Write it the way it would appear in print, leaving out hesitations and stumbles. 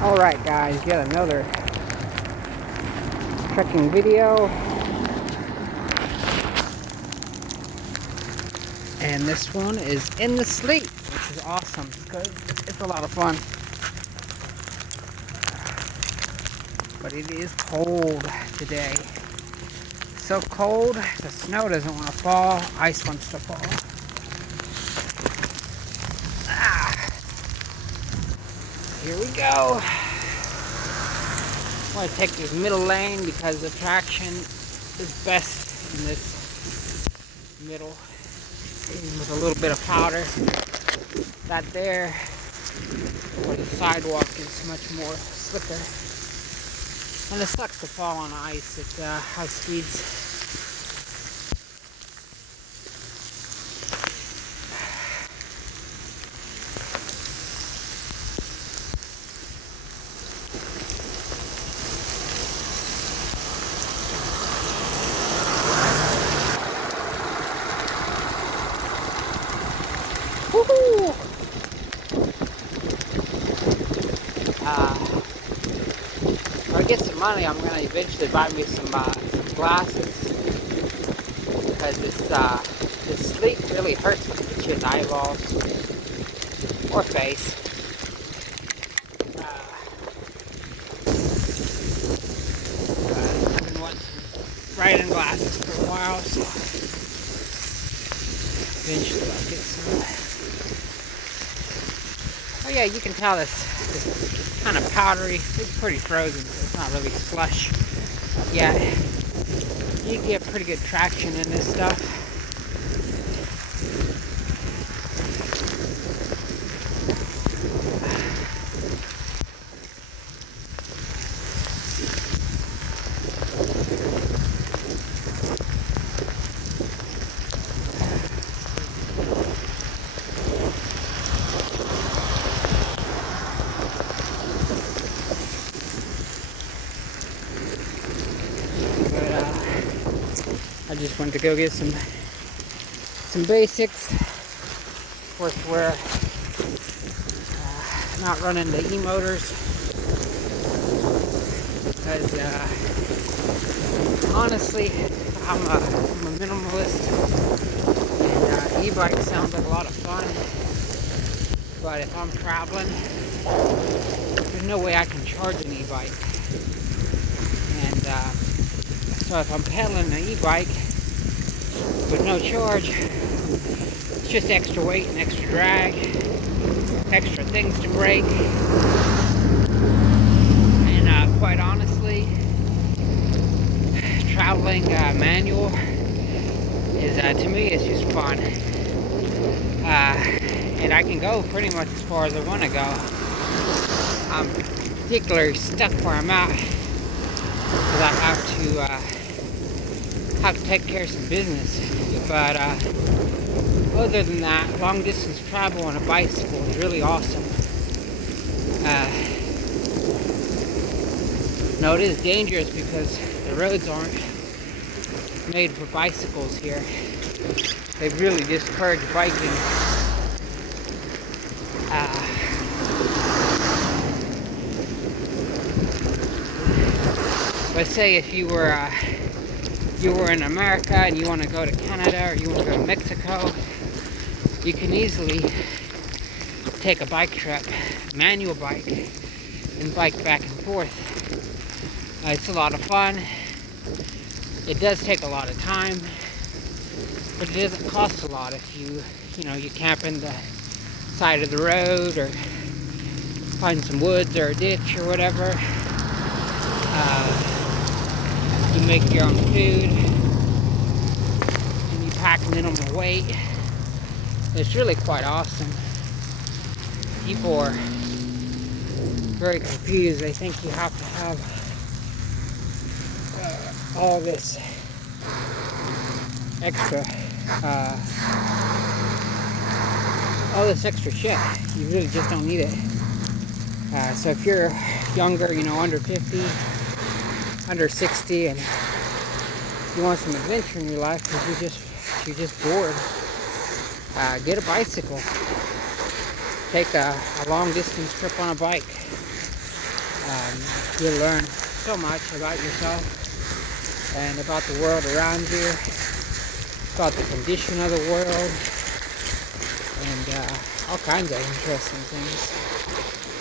Alright guys, yet another trekking video. And this one is in the sleet, which is awesome because it's a lot of fun. But it is cold today. So cold, the snow doesn't want to fall, ice wants to fall. Here we go. I want to take this middle lane because the traction is best in this middle, with a little bit of powder. That there, where the sidewalk is much more slicker. And it sucks to fall on ice at high speeds. Woohoo! If I get some money, I'm gonna eventually buy me some glasses because this sleep really hurts when it hits your eyeballs or face. I've been wanting some riding glasses for a while, so eventually I'll get some. Oh yeah, you can tell this kind of powdery. It's pretty frozen, so it's not really slush yet. You get pretty good traction in this stuff. I just wanted to go get some basics. Of course, we're not running the e-motors because honestly, I'm a minimalist, and e-bike sounds like a lot of fun. But if I'm traveling, there's no way I can charge an e-bike, and so if I'm pedaling an e-bike with no charge, it's just extra weight and extra drag, extra things to break. And quite honestly, traveling manual is, to me, it's just fun. And I can go pretty much as far as I want to go. I'm particularly stuck where I'm at because I have to take care of some business. But other than that, long distance travel on a bicycle is really awesome. No, it is dangerous because the roads aren't made for bicycles here. They really discourage biking. Let's say if you were in America and you want to go to Canada or you want to go to Mexico, you can easily take a bike trip, manual bike, and bike back and forth. It's a lot of fun. It does take a lot of time, but it doesn't cost a lot if you camp in the side of the road or find some woods or a ditch or whatever. You make your own food and you pack minimal weight. It's really quite awesome. People are very confused. They think you have to have all this extra shit. You really just don't need it. So if you're younger, under 50, under 60, and you want some adventure in your life because you're just bored, get a bicycle. Take a long distance trip on a bike. You'll learn so much about yourself and about the world around you, about the condition of the world, and all kinds of interesting things.